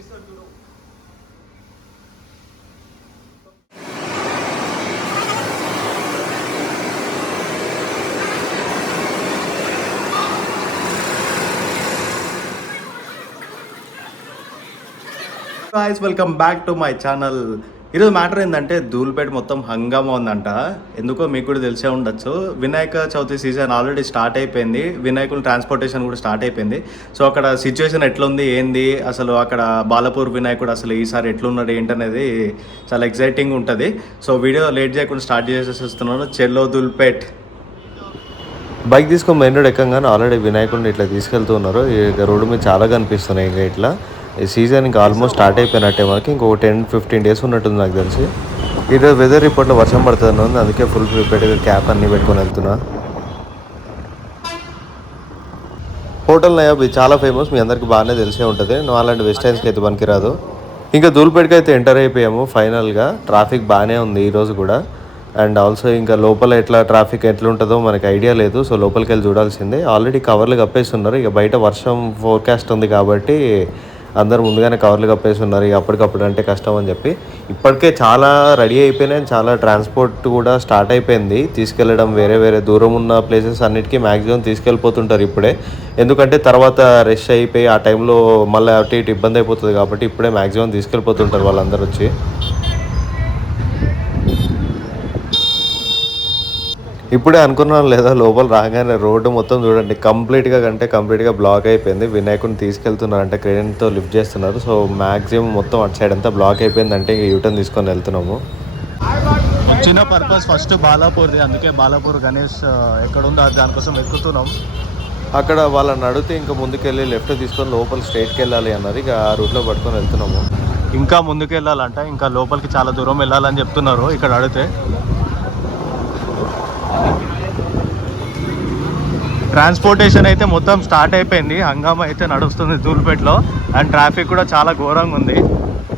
Guys welcome back to my channel. ఈరోజు matter ఏంటంటే ధూల్పేట మొత్తం హంగామా ఉందంట. ఎందుకో మీకు కూడా తెలిసే ఉండొచ్చు. Vinayaka Chavithi season already start అయిపోయింది. వినాయకుల ట్రాన్స్పోర్టేషన్ కూడా స్టార్ట్ అయిపోయింది. సో అక్కడ సిచ్యువేషన్ ఎట్లుంది ఏంది, అసలు అక్కడ బాలపూర్ వినాయకుడు అసలు ఈసారి ఎట్లున్నాడు ఏంటనేది చాలా ఎక్సైటింగ్ ఉంటుంది. సో వీడియో లేట్ చేయకుండా స్టార్ట్ చేసేస్తున్నాను. చెల్లో ధూల్పేట్. బైక్ తీసుకొని మెయిన్ రోడ్ ఎక్కగానే ఆల్రెడీ వినాయకుడిని ఇట్లా తీసుకెళ్తున్నారు. ఇక రోడ్డు మీద చాలా కనిపిస్తున్నాయి. ఇంకా ఇట్లా ఈ సీజన్ ఇంకా ఆల్మోస్ట్ స్టార్ట్ అయిపోయినట్టే. మనకి ఇంకొక 10-15 డేస్ ఉన్నట్టుంది నాకు తెలిసి. ఈరోజు వెదర్ రిపోర్ట్లో వర్షం పడుతుంది, అందుకే ఫుల్ ప్రిపేర్డ్గా క్యాప్ అన్నీ పెట్టుకొని వెళ్తున్నా. హోటల్ నయాబ్ ఇది చాలా ఫేమస్, మీ అందరికి బాగానే తెలిసే ఉంటుంది. అలాంటి వెస్టర్న్స్కి అయితే పనికిరాదు. ఇంకా ధూల్పేటకి అయితే ఎంటర్ అయిపోయాము ఫైనల్గా. ట్రాఫిక్ బాగానే ఉంది ఈరోజు కూడా. అండ్ ఆల్సో ఇంకా లోపల ఎట్లా ట్రాఫిక్ ఎట్లుంటుందో మనకి ఐడియా లేదు. సో లోపలికి వెళ్ళి చూడాల్సిందే. ఆల్రెడీ కవర్లు కప్పేస్తున్నారు. ఇక బయట వర్షం ఫోర్కాస్ట్ ఉంది కాబట్టి అందరు ముందుగానే కవర్లు కప్పేసి ఉన్నారు. ఇక అప్పటికప్పుడు అంటే కష్టం అని చెప్పి ఇప్పటికే చాలా రెడీ అయిపోయినాయి. చాలా ట్రాన్స్పోర్ట్ కూడా స్టార్ట్ అయిపోయింది. తీసుకెళ్ళడం వేరే వేరే దూరం ఉన్న ప్లేసెస్ అన్నిటికీ మ్యాక్సిమం తీసుకెళ్ళిపోతుంటారు ఇప్పుడే. ఎందుకంటే తర్వాత రష్ అయిపోయి ఆ టైంలో మళ్ళీ అటు ఇటు ఇబ్బంది అయిపోతుంది కాబట్టి ఇప్పుడే మ్యాక్సిమం తీసుకెళ్ళిపోతుంటారు వాళ్ళందరూ వచ్చి. ఇప్పుడే అనుకున్నాను లేదా, లోపల రాగానే రోడ్డు మొత్తం చూడండి కంప్లీట్గా బ్లాక్ అయిపోయింది. వినాయకుడిని తీసుకెళ్తున్నారంటే క్రేన్తో లిఫ్ట్ చేస్తున్నారు. సో మ్యాక్సిమం మొత్తం అటు సైడ్ అంతా బ్లాక్ అయిపోయింది. అంటే యూటర్న్ తీసుకొని వెళ్తున్నాము. చిన్న పర్పస్ ఫస్ట్ బాలాపూర్ది, అందుకే బాలాపూర్ గణేష్ ఎక్కడుందో దానికోసం ఎక్కుతున్నాం. అక్కడ వాళ్ళని అడిగితే ఇంకా ముందుకెళ్ళి లెఫ్ట్ తీసుకొని లోపల స్ట్రైట్కి వెళ్ళాలి అన్నారు. ఇక ఆ రూట్లో పట్టుకొని వెళ్తున్నాము. ఇంకా ముందుకు వెళ్ళాలంట, ఇంకా లోపలికి చాలా దూరం వెళ్ళాలని చెప్తున్నారు ఇక్కడ అడిగితే. ట్రాన్స్పోర్టేషన్ అయితే మొత్తం స్టార్ట్ అయిపోయింది. హంగామా అయితే నడుస్తుంది ధూల్పేటలో. అండ్ ట్రాఫిక్ కూడా చాలా ఘోరంగా ఉంది.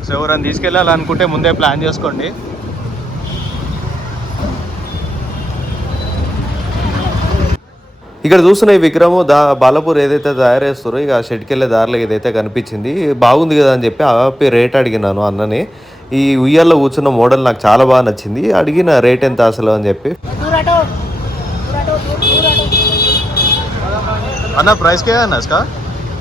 సో ఎవరైనా తీసుకెళ్ళాలనుకుంటే ముందే ప్లాన్ చేసుకోండి. ఇక్కడ చూస్తున్న ఈ విగ్రహం బాలాపూర్ ఏదైతే తయారు చేస్తారో ఇక షెడ్కి వెళ్ళే దారిలో ఏదైతే కనిపించింది బాగుంది కదా అని చెప్పి ఆపి రేట్ అడిగినాను అన్నని. ఈ ఉయ్యాల్లో కూర్చున్న మోడల్ నాకు చాలా బాగా నచ్చింది. అడిగిన రేట్ ఎంత అసలు అని చెప్పి. అన్న ప్రైస్ क्या है ना इसका?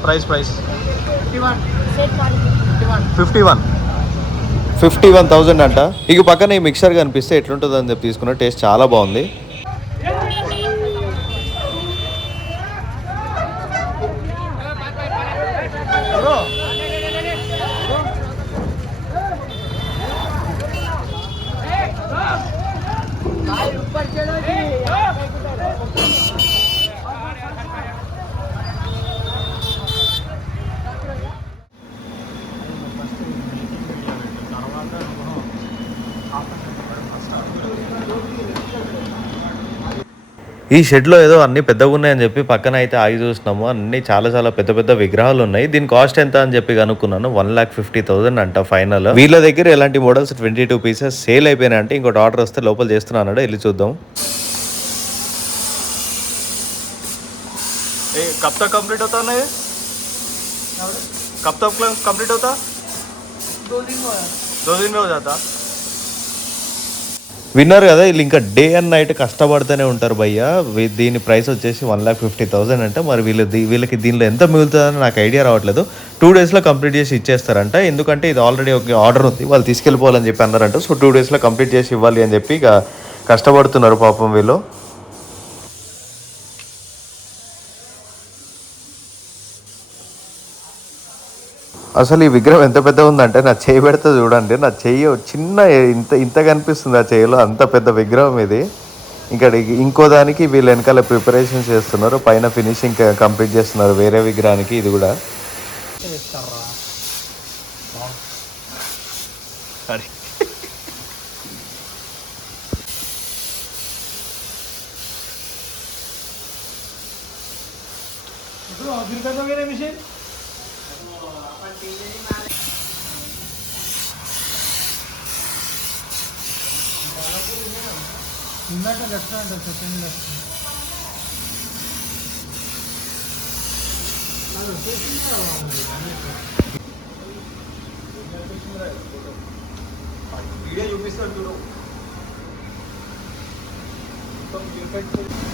प्राइस 51,000 అంట. ఇక పక్కన ఈ మిక్సర్ కనిపిస్తే ఎట్లుంటుంది అని చెప్పి తీసుకున్న. టేస్ట్ చాలా బాగుంది. ఈ షెడ్లో ఏదో అన్ని పెద్దగా ఉన్నాయని చెప్పి పక్కన అయితే ఆగి చూసినాము. అన్ని చాలా పెద్ద విగ్రహాలు ఉన్నాయి. దీని కాస్ట్ ఎంత అని చెప్పి కనుక్కున్నాను. 1,50,000 అంట ఫైనల్. వీళ్ళ దగ్గర ఎలాంటి మోడల్స్ 22 పీసెస్ సేల్ అయిపోయినాయి అంటే ఇంకోటి ఆర్డర్ వస్తే లోపల చేస్తున్నాడు. వెళ్ళి చూద్దాం. कब तक कंप्लीट होता है ये? कब तक कंप्लीट होता? 2 दिन में हो जाता. విన్నారు కదా, వీళ్ళు ఇంకా డే అండ్ నైట్ కష్టపడుతూనే ఉంటారు భయ్య. దీని ప్రైస్ వచ్చేసి 1,50,000 అంటే మరి వీళ్ళకి దీనిలో ఎంత మిగులుతుందని నాకు ఐడియా రావట్లేదు. 2 డేస్లో కంప్లీట్ చేసి ఇచ్చేస్తారంట. ఎందుకంటే ఇది ఆల్రెడీ ఒక ఆర్డర్ ఉంది, వాళ్ళు తీసుకెళ్ళిపోవాలని చెప్పి అన్నారంట. సో 2 డేస్లో కంప్లీట్ చేసి ఇవ్వాలి అని చెప్పి ఇక కష్టపడుతున్నారు పాపం వీళ్ళు. అసలు ఈ విగ్రహం ఎంత పెద్ద ఉందంటే నా చేయి పెడితే చూడండి, నా చెయ్యి చిన్న ఇంత కనిపిస్తుంది ఆ చెయ్యిలో. అంత పెద్ద విగ్రహం ఇది. ఇంకా ఇంకో దానికి వీళ్ళు వెనకాల ప్రిపరేషన్ చేస్తున్నారు, పైన ఫినిషింగ్ కంప్లీట్ చేస్తున్నారు వేరే విగ్రహానికి. ఇది కూడా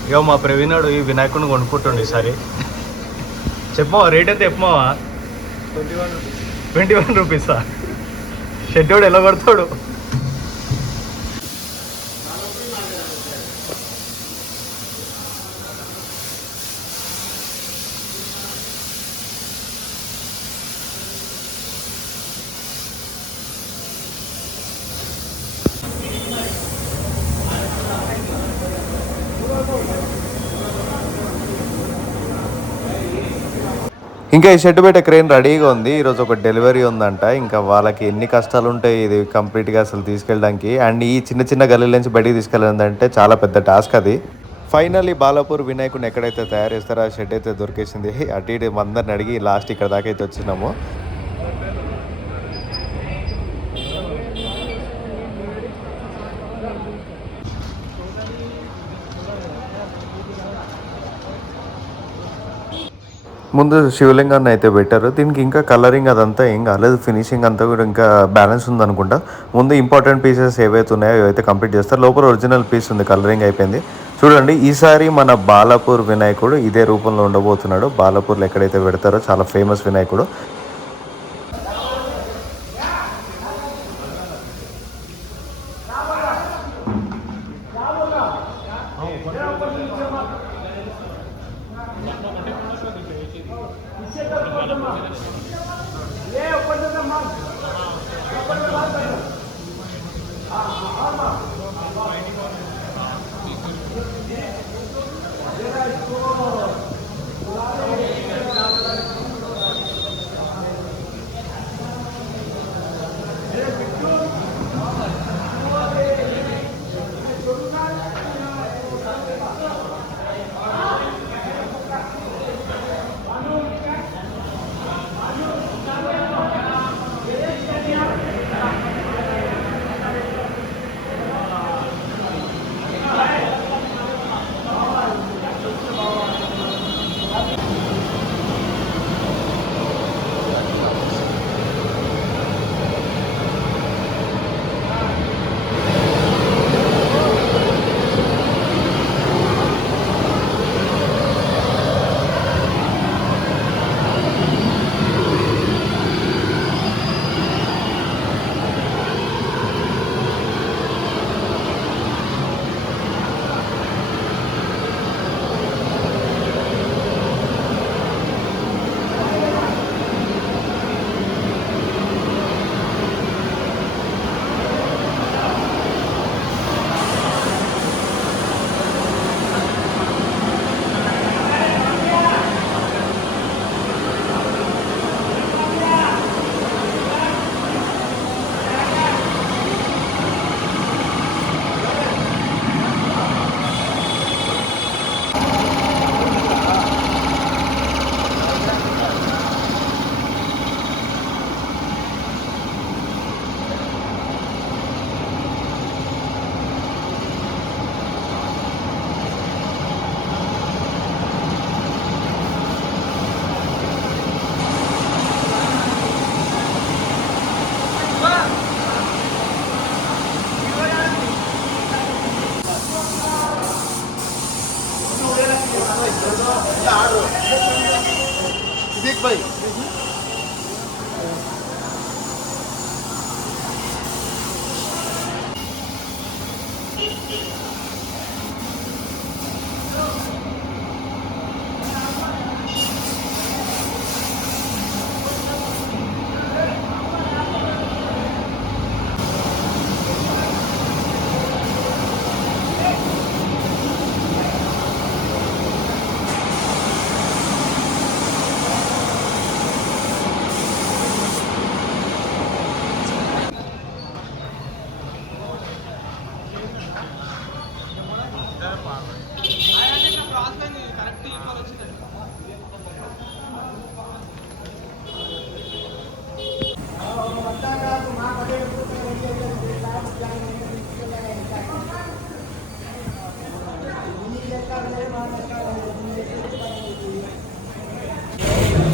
ఇక మా ప్రవీణుడు ఈ వినాయకుడిని కొనుక్కుంటుండే ఈసారి. చెప్పమా రేట్ అయితే చెప్పమావా? 21 రూపీసా? షెడ్యూడ్ ఎలా కొడతాడు? ఇంకా ఈ షెడ్ పెట్టే క్రేన్ రెడీగా ఉంది. ఈరోజు ఒక డెలివరీ ఉందంట. ఇంకా వాళ్ళకి ఎన్ని కష్టాలు ఉంటాయి ఇది కంప్లీట్గా అసలు తీసుకెళ్ళడానికి. అండ్ ఈ చిన్న చిన్న గల్లీల నుంచి బయటికి తీసుకెళ్ళాలంటే చాలా పెద్ద టాస్క్ అది. ఫైనల్లీ బాలాపూర్ వినాయకుడిని ఎక్కడైతే తయారు చేస్తారో ఆ షెడ్ అయితే దొరికేసింది. అటు ఇటు అందరిని అడిగి లాస్ట్ ఇక్కడ దాకా అయితే వచ్చినాము. ముందు శివలింగాన్ని అయితే పెట్టారు. దీనికి ఇంకా కలరింగ్ అదంతా ఏం కాలేదు. ఫినిషింగ్ అంతా కూడా ఇంకా బ్యాలెన్స్ ఉందనుకుంటా. ముందు ఇంపార్టెంట్ పీసెస్ ఏవైతే ఉన్నాయో అవైతే కంప్లీట్ చేస్తారు. లోపల ఒరిజినల్ పీస్ ఉంది, కలరింగ్ అయిపోయింది. చూడండి, ఈసారి మన బాలాపూర్ వినాయకుడు ఇదే రూపంలో ఉండబోతున్నాడు. బాలాపూర్లో ఎక్కడైతే పెడతారో చాలా ఫేమస్ వినాయకుడు.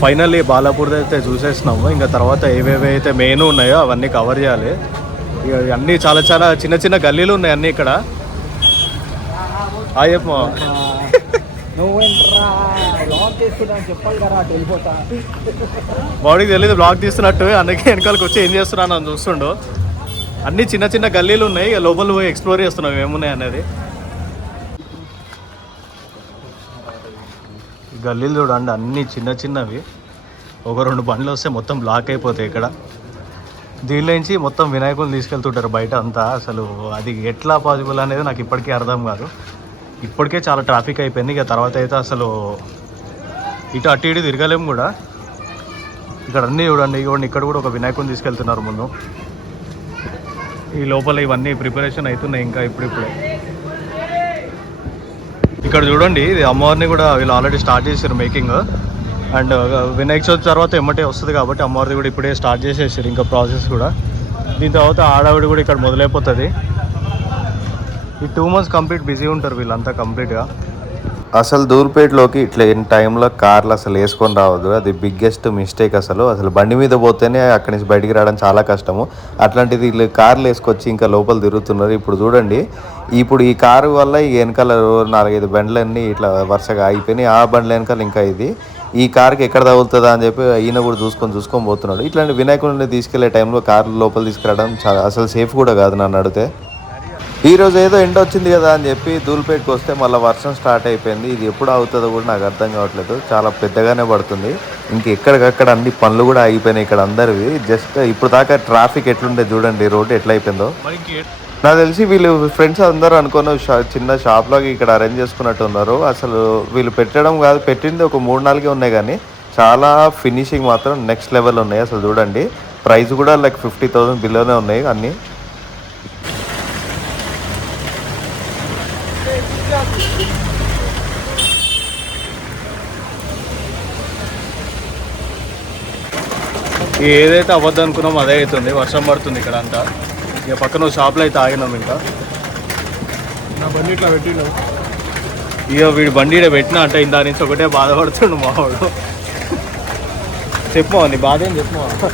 ఫైనల్లీ బాలాపూర్ అయితే చూసేసినాము. ఇంకా తర్వాత ఏవేవి అయితే మెయిన్ ఉన్నాయో అవన్నీ కవర్ చేయాలి. ఇక అన్నీ చాలా చాలా చిన్న చిన్న గల్లీలు ఉన్నాయి అన్నీ ఇక్కడ. చెప్పు నువ్వేంట్రా లాక్ చేస్తున్నా చెప్పాలి కదా అటు వెళ్ళిపోతా. బాడీకి తెలియదు బ్లాగ్ తీస్తున్నట్టు, అందుకే వెనకాలకి వచ్చి ఏం చేస్తున్నాను అని చూస్తుండు. అన్నీ చిన్న చిన్న గల్లీలు ఉన్నాయి, ఇక లోపల పోయి ఎక్స్ప్లోర్ చేస్తున్నాం ఏమున్నాయి అనేది. ఈ గల్లీలు చూడండి అన్నీ చిన్న చిన్నవి, ఒక 2 బండ్లు వస్తే మొత్తం బ్లాక్ అయిపోతాయి ఇక్కడ. దీనిలో నుంచి మొత్తం వినాయకులు తీసుకెళ్తుంటారు బయట అంతా. అసలు అది ఎట్లా పాసిబుల్ అనేది నాకు ఇప్పటికీ అర్థం కాదు. ఇప్పటికే చాలా ట్రాఫిక్ అయిపోయింది, ఇక తర్వాత అయితే అసలు అటు ఇటు తిరగలేము కూడా. ఇక్కడ అన్నీ చూడండి, ఇవ్వండి ఇక్కడ కూడా ఒక వినాయకుని తీసుకెళ్తున్నారు ముందు. ఈ లోపల ఇవన్నీ ప్రిపరేషన్ అవుతున్నాయి ఇంకా ఇప్పుడిప్పుడే. ఇక్కడ చూడండి ఇది అమ్మవారిని కూడా వీళ్ళు ఆల్రెడీ స్టార్ట్ చేశారు మేకింగ్. అండ్ వినాయక చవితి తర్వాత ఎమ్మటే వస్తుంది కాబట్టి అమ్మవారిది కూడా ఇప్పుడే స్టార్ట్ చేసేసారు ఇంకా ప్రాసెస్ కూడా. దీని తర్వాత ఆడావిడి కూడా ఇక్కడ మొదలైపోతుంది. ఈ 2 months కంప్లీట్ బిజీ ఉంటారు వీళ్ళంతా కంప్లీట్గా. అసలు దూల్పేటలోకి ఇట్లా ఎన్ని టైంలో కార్లు అసలు వేసుకొని రావద్దు, అది బిగ్గెస్ట్ మిస్టేక్. అసలు బండి మీద పోతేనే అక్కడి నుంచి బయటికి రావడం చాలా కష్టము. అట్లాంటిది వీళ్ళు కార్లు వేసుకొచ్చి ఇంకా లోపల తిరుగుతున్నారు. ఇప్పుడు చూడండి, ఇప్పుడు ఈ కారు వల్ల ఈ వెనకాల 4-5 బండ్లన్నీ ఇట్లా వరుసగా ఆగిపోయినాయి. ఆ బండ్ల వెనకాల ఇంకా ఇది ఈ కార్కి ఎక్కడ తగులుతుందా అని చెప్పి ఈయన కూడా చూసుకొని పోతున్నాడు. ఇట్లాంటి వినాయకుడిని తీసుకెళ్లే టైంలో కార్లు లోపల తీసుకురావడం చాలా అసలు సేఫ్ కూడా కాదు నన్ను అడిగితే. ఈరోజు ఏదో ఎండ వచ్చింది కదా అని చెప్పి దూల్పేటకి వస్తే మళ్ళీ వర్షం స్టార్ట్ అయిపోయింది. ఇది ఎప్పుడు అవుతుందో కూడా నాకు అర్థం కావట్లేదు, చాలా పెద్దగానే పడుతుంది. ఇంకెక్కడికక్కడ అన్ని పనులు కూడా ఆగిపోయినాయి ఇక్కడ అందరివి. జస్ట్ ఇప్పుడు దాకా ట్రాఫిక్ ఎట్లుండే చూడండి, రోడ్డు ఎట్లా అయిపోయిందో. నాకు తెలిసి వీళ్ళు ఫ్రెండ్స్ అందరూ అనుకున్న చిన్న షాప్ లాగా ఇక్కడ అరేంజ్ చేసుకున్నట్టు ఉన్నారు. అసలు వీళ్ళు పెట్టడం కాదు, పెట్టింది ఒక 3-4 ఉన్నాయి కానీ చాలా ఫినిషింగ్ మాత్రం నెక్స్ట్ లెవెల్ ఉన్నాయి. అసలు చూడండి ప్రైస్ కూడా లైక్ 50,000 బిలోనే ఉన్నాయి అన్నీ. ఏదైతే అవ్వద్దు అనుకున్నామో అదే అవుతుంది. వర్షం పడుతుంది ఇక్కడ అంతా. ఇక పక్కన షాప్లో అయితే ఆగినాం. ఇంకా నా బండి ఇట్లా పెట్టినావు, ఇక వీడి బండి ఇక్కడ పెట్టినా అంటే ఇందా నుంచి ఒకటే బాధపడుతుండు మావాడు. చెప్పు నీ బాధ ఏం చెప్పు.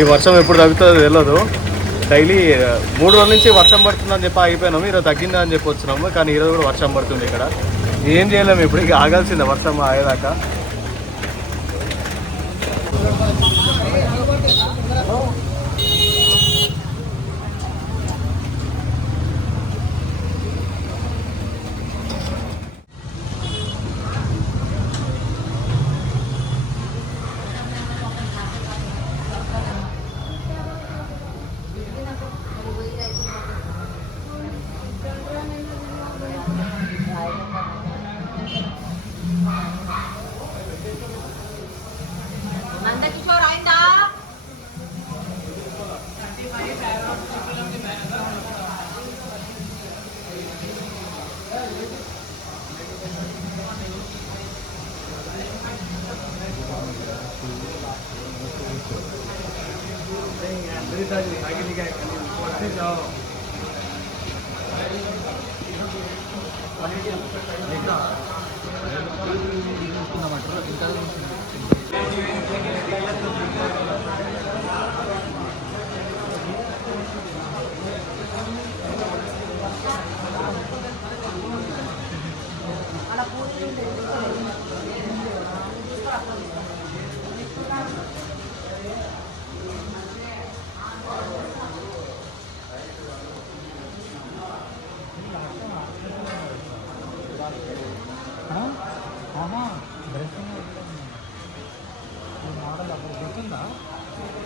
ఈ వర్షం ఎప్పుడు తగ్గుతుందో తెలియదు. డైలీ 3 రోజుల నుంచి వర్షం పడుతుందని చెప్పి ఆగిపోయినాము. ఈరోజు తగ్గిందా అని చెప్పి వచ్చినాము, కానీ ఈరోజు కూడా వర్షం పడుతుంది ఇక్కడ. ఏం చేయలేము, ఇప్పుడు ఇక ఆగాల్సిందే వర్షం ఆగేదాకా.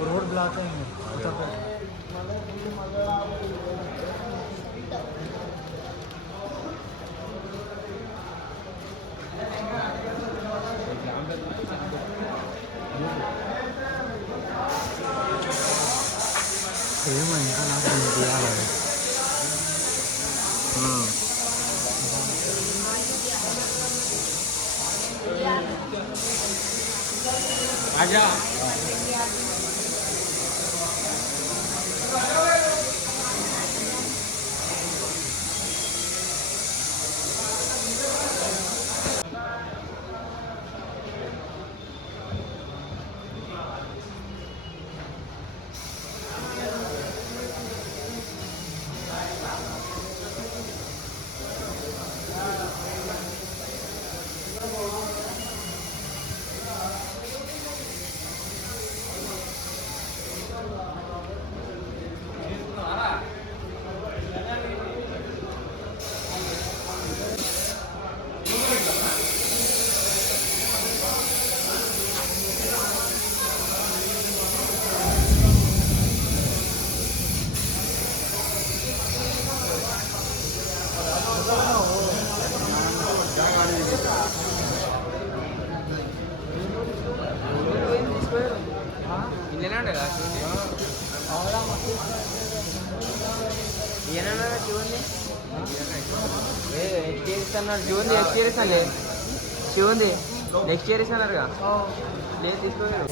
रोड ब्लॉक है आजा శివుంది నెక్స్ట్ ఇయర్ ఇస్తున్నారుగా లేదు తీసుకోలేదు.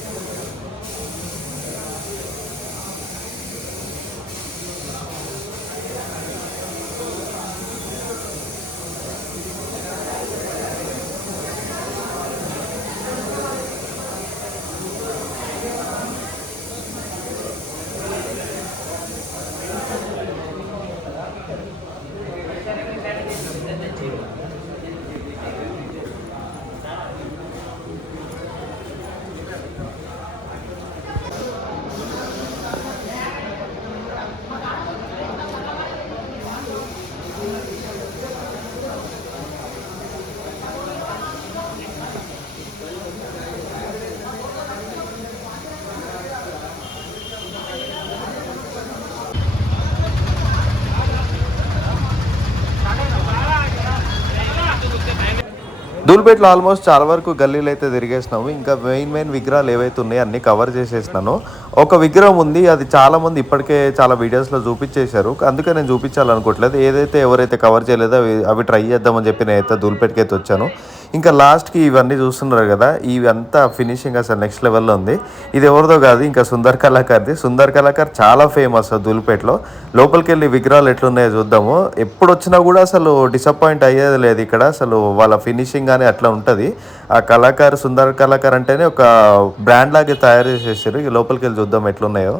ధూల్పేటలో ఆల్మోస్ట్ చాలా వరకు గల్లీలు అయితే తిరిగేసినాము. ఇంకా మెయిన్ విగ్రహాలు ఏవైతే ఉన్నాయో అన్నీ కవర్ చేసేసినాను. ఒక విగ్రహం ఉంది, అది చాలామంది ఇప్పటికే చాలా వీడియోస్లో చూపించేశారు, అందుకే నేను చూపించాలనుకోవట్లేదు. ఏదైతే ఎవరైతే కవర్ చేయలేదో అవి ట్రై చేద్దామని చెప్పి నేనైతే ధూల్పేటకి అయితే వచ్చాను. ఇంకా లాస్ట్కి ఇవన్నీ చూస్తున్నారు కదా, ఇవి అంతా ఫినిషింగ్ అసలు నెక్స్ట్ లెవెల్లో ఉంది. ఇది ఎవరిదో కాదు, ఇంకా సుందర్ కళాకార్ది. సుందర్ కళాకార్ చాలా ఫేమస్ ధూల్పేటలో. లోపలికి వెళ్ళి విగ్రహాలు ఎట్లున్నాయో చూద్దాము. ఎప్పుడు వచ్చినా కూడా అసలు డిసప్పాయింట్ అయ్యేది లేదు ఇక్కడ. అసలు వాళ్ళ ఫినిషింగ్ కానీ అట్లా ఉంటుంది. ఆ కళాకారు సుందర్ కళాకార్ అంటేనే ఒక బ్రాండ్ లాగే తయారు చేసేసారు. ఇక లోపలికి వెళ్ళి చూద్దాం ఎట్లున్నాయో.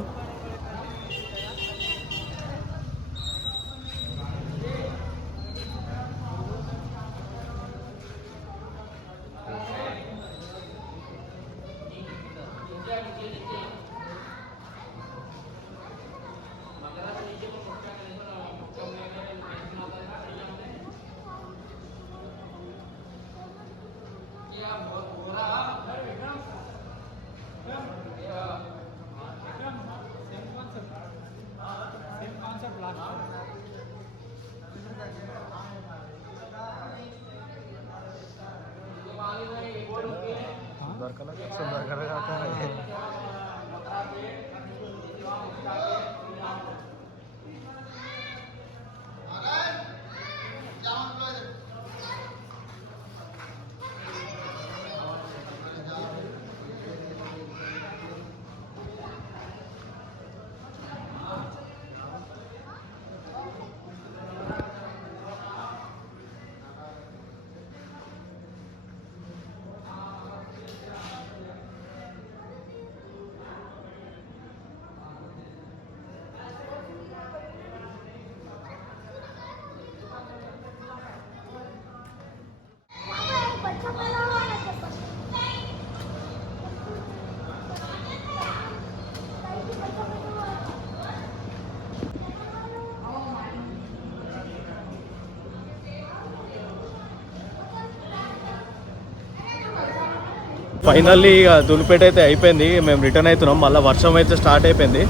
ఫైనల్లీ ఇక ధూల్పేట అయితే అయిపోయింది. మేము రిటర్న్ అవుతున్నాం. మళ్ళీ వర్షం అయితే స్టార్ట్ అయిపోయింది.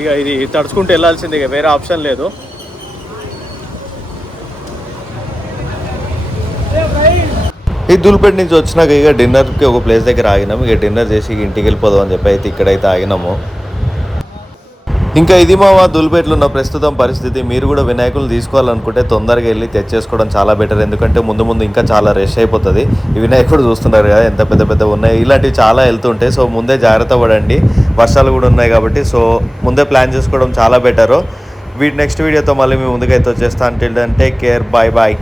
ఇక ఇది తడుచుకుంటూ వెళ్ళాల్సింది, ఇక వేరే ఆప్షన్ లేదు. ఈ ధూల్పేట నుంచి వచ్చినాక ఇక డిన్నర్కి ఒక ప్లేస్ దగ్గర ఆగినాము. ఇక డిన్నర్ చేసి ఇంటికి వెళ్ళిపోదాం అని చెప్పి అయితే ఇక్కడైతే ఆగినాము. ఇంకా ఇది మా ధూల్పేటలో ఉన్న ప్రస్తుతం పరిస్థితి. మీరు కూడా వినాయకులు తీసుకోవాలనుకుంటే తొందరగా వెళ్ళి తెచ్చేసుకోవడం చాలా బెటర్. ఎందుకంటే ముందు ఇంకా చాలా రష్ అయిపోతుంది. ఈ వినాయకుడు చూస్తున్నారు కదా ఎంత పెద్ద ఉన్నాయి. ఇలాంటివి చాలా వెళ్తుంటాయి. సో ముందే జాగ్రత్త పడండి. వర్షాలు కూడా ఉన్నాయి కాబట్టి సో ముందే ప్లాన్ చేసుకోవడం చాలా బెటరు. నెక్స్ట్ వీడియోతో మళ్ళీ మీ ముందుకైతే వచ్చేస్తాను. Till then take care, bye.